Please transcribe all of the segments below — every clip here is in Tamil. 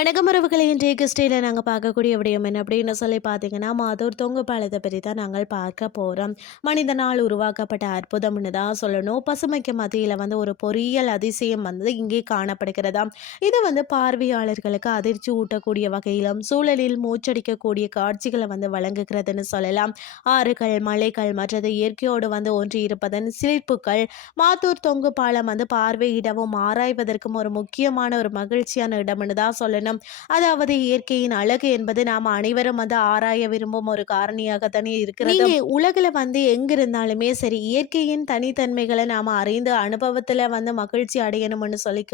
உறவுகளை இன்றைய கிறிஸ்டியில் நாங்கள் பார்க்கக்கூடிய விடயம் என்ன அப்படின்னு சொல்லி பார்த்தீங்கன்னா மாதூர் தொங்கு பாலத்தை பற்றி தான் நாங்கள் பார்க்க போகிறோம் மனிதனால் உருவாக்கப்பட்ட அற்புதம்னு தான் சொல்லணும். பசுமைக்கு மத்தியில் வந்து ஒரு பொறியியல் அதிசயம் வந்து இங்கே காணப்படுகிறதா இது வந்து பார்வையாளர்களுக்கு அதிர்ச்சி ஊட்டக்கூடிய வகையிலும் சூழலில் மூச்சடிக்கக்கூடிய காட்சிகளை வந்து வழங்குகிறதுன்னு சொல்லலாம். ஆறுகள் மலைகள் மற்றது இயற்கையோடு வந்து ஒன்றி இருப்பதன் சிரிப்புகள் மாத்தூர் தொங்கு பாலம் வந்து பார்வையிடவும் ஆராய்வதற்கும் ஒரு முக்கியமான ஒரு மகிழ்ச்சியான இடம்னு தான் சொல்லணும். காரணம். அதாவது இயற்கையின் அழகு என்பது நாம் அனைவரும் வந்து ஆராய விரும்பும் ஒரு காரணியாகத்தானே இருக்கிறது. உலகில் வந்து எங்க இருந்தாலுமே சரி இயற்கையின் தனித்தன்மைகளை நாம் அறிந்து அனுபவத்தில் வந்து மகிழ்ச்சி அடையணும்னு சொல்லி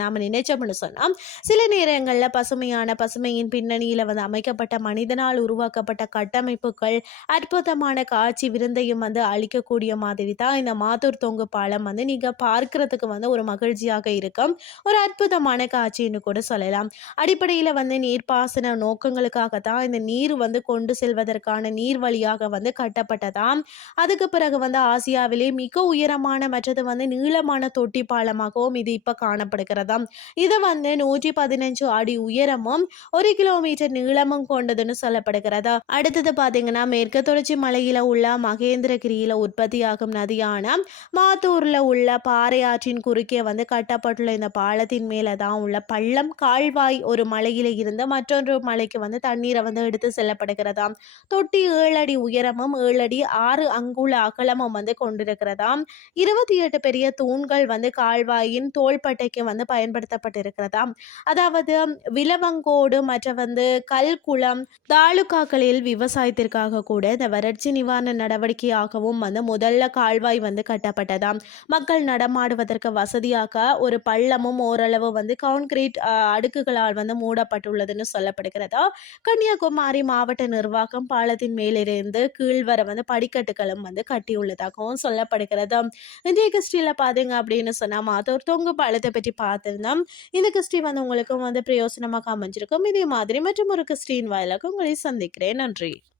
நாம் நினைச்சோம்னு சொன்னால் சில நேரங்களில் பசுமையான பசுமையின் பின்னணியில் வந்து அமைக்கப்பட்ட மனிதனால் உருவாக்கப்பட்ட கட்டமைப்புகள் அற்புதமான காட்சி விருந்தையும் வந்து அளிக்கக்கூடிய மாதிரி தான் இந்த மாத்தூர் தொங்கு பாலம் வந்து நீங்கள் பார்க்கறதுக்கு வந்து ஒரு மகிழ்ச்சியாக இருக்கும். ஒரு அற்புதமான காட்சின்னு கூட சொல்லலாம். அடிப்படையில் வந்து நீர்ப்பாசன நோக்கங்களுக்காக தான் இந்த நீர் வந்து கொண்டு செல்வதற்கான நீர் வழியாக வந்து கட்டப்பட்டதாம் அதுக்கு பிறகு வந்து ஆசியாவிலே மிக உயரமான மற்றது வந்து நீளமான தொட்டி பாலமாகவும் இது இப்போ காணப்படுகிறதாம். இது வந்து நூற்றி பதினஞ்சு அடி உயரமும் ஒரு கிலோமீட்டர் நீளமும் கொண்டதுன்னு சொல்லப்படுகிறது? அடுத்தது பார்த்தீங்கன்னா மேற்கு தொடர்ச்சி மலையில உள்ள மகேந்திரகிரியில உற்பத்தியாகும் நதியான மாத்தூர்ல உள்ள பாறை ஆற்றின் குறுக்கே வந்து கட்டப்பட்டுள்ள இந்த பாலத்தின் மேலே தான் உள்ள பள்ளம் கால்வாய் ஒரு மலையில இருந்து மற்றொரு மலைக்கு வந்து தண்ணீரை வந்து எடுத்து செல்லப்படுகிறதாம். தொட்டி ஏழு அடி உயரமும் ஏழு அடி ஆறு அங்குல அகலமும் வந்து கொண்டிருக்கிறதாம். இருபத்தி எட்டு பெரிய தூண்கள் வந்து கால்வாயின் தோள்பட்டைக்கு வந்து பயன்படுத்தப்பட்டிருக்கிறதாம். அதாவது விலவங்கோடு மற்ற வந்து கல்குளம் தாலுகாக்களில் விவசாயத்திற்காக கூட இந்த வறட்சி நிவாரண நடவடிக்கையாகவும் வந்து முதல்ல கால்வாய் வந்து கட்டப்பட்டதாம். மக்கள் நடமாடுவதற்கு வசதியாக ஒரு பள்ளமும் ஓரளவு வந்து கான்கிரீட் அடுக்குகளால் வந்து மூடப்பட்டுள்ளதுன்னு சொல்லப்படுகிறதா? கன்னியாகுமரி மாவட்ட நிர்வாகம் பாலத்தின் மேலிருந்து கீழ்வர வந்து படிக்கட்டுகளும் வந்து கட்டியுள்ளதாகவும் சொல்லப்படுகிறது. இந்திய கிறிஸ்டியில் பார்த்தீங்க அப்படின்னு சொன்னால் மாத்தூர் தொங்கு பாலத்தை பற்றி பார்த்துருந்தோம். இந்த கிறிஸ்டி வந்து உங்களுக்கும் வந்து பிரயோசனமாக அமைஞ்சிருக்கும். இதே மாதிரி மற்றும் ஒரு கிறிஸ்டின் வாயிலாக உங்களை சந்திக்கிறேன். நன்றி.